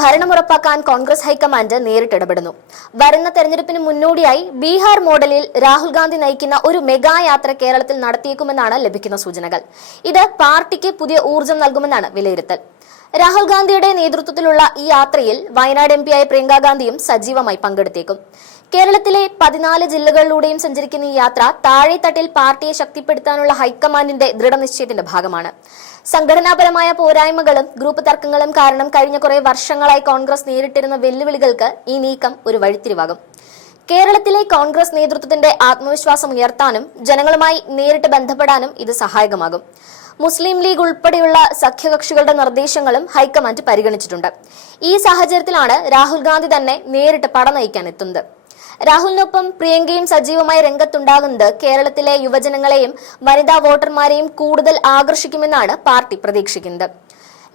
ഭരണമുറപ്പാക്കാൻ Congress high command നേരിട്ടിടപെടുന്നു. വരുന്ന തെരഞ്ഞെടുപ്പിന് മുന്നോടിയായി ബീഹാർ മോഡലിൽ രാഹുൽ ഗാന്ധി നയിക്കുന്ന ഒരു മെഗാ യാത്ര കേരളത്തിൽ നടത്തിയേക്കുമെന്നാണ് ലഭിക്കുന്ന സൂചനകൾ. ഇത് പാർട്ടിക്ക് പുതിയ ഊർജം നൽകുമെന്നാണ് വിലയിരുത്തൽ. രാഹുൽ ഗാന്ധിയുടെ നേതൃത്വത്തിലുള്ള ഈ യാത്രയിൽ വയനാട് എംപിയായ പ്രിയങ്ക ഗാന്ധിയും സജീവമായി പങ്കെടുത്തേക്കും. കേരളത്തിലെ 14 ജില്ലകളിലൂടെയും സഞ്ചരിക്കുന്ന ഈ യാത്ര താഴെത്തട്ടിൽ പാർട്ടിയെ ശക്തിപ്പെടുത്താനുള്ള ഹൈക്കമാൻഡിന്റെ ദൃഢനിശ്ചയത്തിന്റെ ഭാഗമാണ്. സംഘടനാപരമായ പോരായ്മകളും ഗ്രൂപ്പ് തർക്കങ്ങളും കാരണം കഴിഞ്ഞ കുറെ വർഷങ്ങളായി കോൺഗ്രസ് നേരിട്ടിരുന്ന വെല്ലുവിളികൾക്ക് ഈ നീക്കം ഒരു വഴിത്തിരിവാകും. കേരളത്തിലെ കോൺഗ്രസ് നേതൃത്വത്തിന്റെ ആത്മവിശ്വാസം ഉയർത്താനും ജനങ്ങളുമായി നേരിട്ട് ബന്ധപ്പെടാനും ഇത് സഹായകമാകും. മുസ്ലിം ലീഗ് ഉൾപ്പെടെയുള്ള സഖ്യകക്ഷികളുടെ നിർദ്ദേശങ്ങളും ഹൈക്കമാൻഡ് പരിഗണിച്ചിട്ടുണ്ട്. ഈ സാഹചര്യത്തിലാണ് രാഹുൽ ഗാന്ധി തന്നെ നേരിട്ട് പട നയിക്കാൻ എത്തുന്നത്. രാഹുലിനൊപ്പം പ്രിയങ്കയും സജീവമായി രംഗത്തുണ്ടാകുന്നത് കേരളത്തിലെ യുവജനങ്ങളെയും വനിതാ വോട്ടർമാരെയും കൂടുതൽ ആകർഷിക്കുമെന്നാണ് പാർട്ടി പ്രതീക്ഷിക്കുന്നത്.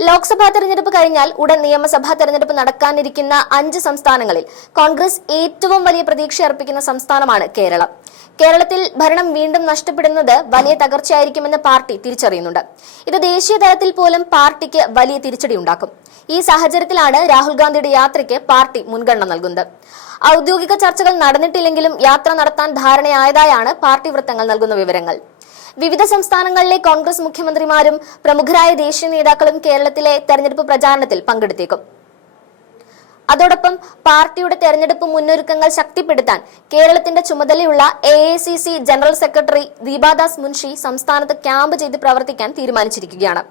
ലോക്സഭാ തെരഞ്ഞെടുപ്പ് കഴിഞ്ഞാൽ ഉടൻ നിയമസഭാ തെരഞ്ഞെടുപ്പ് നടക്കാനിരിക്കുന്ന 5 സംസ്ഥാനങ്ങളിൽ കോൺഗ്രസ് ഏറ്റവും വലിയ പ്രതീക്ഷ അർപ്പിക്കുന്ന സംസ്ഥാനമാണ് കേരളം. കേരളത്തിൽ ഭരണം വീണ്ടും നഷ്ടപ്പെടുന്നത് വലിയ തകർച്ചയായിരിക്കുമെന്ന് പാർട്ടി തിരിച്ചറിയുന്നുണ്ട്. ഇത് ദേശീയ തലത്തിൽ പോലും പാർട്ടിക്ക് വലിയ തിരിച്ചടി ഉണ്ടാക്കും. ഈ സാഹചര്യത്തിലാണ് രാഹുൽ ഗാന്ധിയുടെ യാത്രയ്ക്ക് പാർട്ടി മുൻഗണന നൽകുന്നത്. ഔദ്യോഗിക ചർച്ചകൾ നടന്നിട്ടില്ലെങ്കിലും യാത്ര നടത്താൻ ധാരണയായതായാണ് പാർട്ടി വൃത്തങ്ങൾ നൽകുന്ന വിവരങ്ങൾ. വിവിധ സംസ്ഥാനങ്ങളിലെ കോൺഗ്രസ് മുഖ്യമന്ത്രിമാരും പ്രമുഖരായ ദേശീയ നേതാക്കളും കേരളത്തിലെ തെരഞ്ഞെടുപ്പ് പ്രചാരണത്തിൽ പങ്കെടുത്തേക്കും. അതോടൊപ്പം പാർട്ടിയുടെ തെരഞ്ഞെടുപ്പ് മുന്നൊരുക്കങ്ങൾ ശക്തിപ്പെടുത്താൻ കേരളത്തിന്റെ ചുമതലയുള്ള AICC general secretary Deepa Das Munshi സംസ്ഥാനത്ത് ക്യാമ്പ് ചെയ്ത് പ്രവർത്തിക്കാൻ തീരുമാനിച്ചിരിക്കുകയാണ്.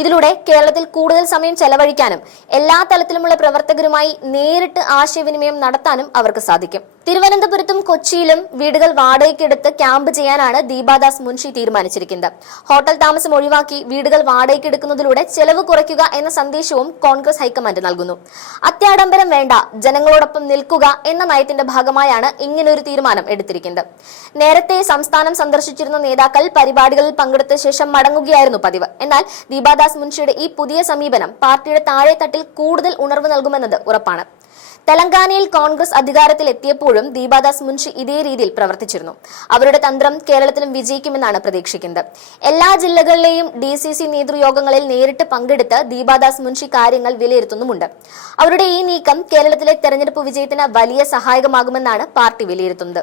ഇതിലൂടെ കേരളത്തിൽ കൂടുതൽ സമയം ചെലവഴിക്കാനും എല്ലാ തലത്തിലുമുള്ള പ്രവർത്തകരുമായി നേരിട്ട് ആശയവിനിമയം നടത്താനും അവർക്ക് സാധിക്കും. തിരുവനന്തപുരത്തും കൊച്ചിയിലും വീടുകൾ വാടകയ്ക്കെടുത്ത് ക്യാമ്പ് ചെയ്യാനാണ് ദീപാദാസ് മുൻഷി തീരുമാനിച്ചിരിക്കുന്നത്. ഹോട്ടൽ താമസം ഒഴിവാക്കി വീടുകൾ വാടകയ്ക്കെടുക്കുന്നതിലൂടെ ചെലവ് കുറയ്ക്കുക എന്ന സന്ദേശവും കോൺഗ്രസ് ഹൈക്കമാൻഡ് നൽകുന്നു. അത്യാഡംബരം വേണ്ട, ജനങ്ങളോടൊപ്പം നിൽക്കുക എന്ന നയത്തിന്റെ ഭാഗമായാണ് ഇങ്ങനൊരു തീരുമാനം എടുത്തിരിക്കുന്നത്. നേരത്തെ സംസ്ഥാനം സന്ദർശിച്ചിരുന്ന നേതാക്കൾ പരിപാടികളിൽ പങ്കെടുത്ത ശേഷം മടങ്ങുകയായിരുന്നു പതിവ്. എന്നാൽ ദീപാദാസ് മുൻഷിയുടെ ഈ പുതിയ സമീപനം പാർട്ടിയുടെ താഴെത്തട്ടിൽ കൂടുതൽ ഉണർവ് നൽകുമെന്നത് ഉറപ്പാണ്. തെലങ്കാനയിൽ കോൺഗ്രസ് അധികാരത്തിൽ എത്തിയപ്പോഴും ദീപാദാസ് മുൻഷി ഇതേ രീതിയിൽ പ്രവർത്തിച്ചിരുന്നു. അവരുടെ തന്ത്രം കേരളത്തിലും വിജയിക്കുമെന്നാണ് പ്രതീക്ഷിക്കുന്നത്. എല്ലാ ജില്ലകളിലെയും DCC നേതൃയോഗങ്ങളിൽ നേരിട്ട് പങ്കെടുത്ത് ദീപാദാസ് മുൻഷി കാര്യങ്ങൾ വിലയിരുത്തുന്നുമുണ്ട്. അവരുടെ ഈ നീക്കം കേരളത്തിലെ തെരഞ്ഞെടുപ്പ് വിജയത്തിന് വലിയ സഹായകമാകുമെന്നാണ് പാർട്ടി വിലയിരുത്തുന്നത്.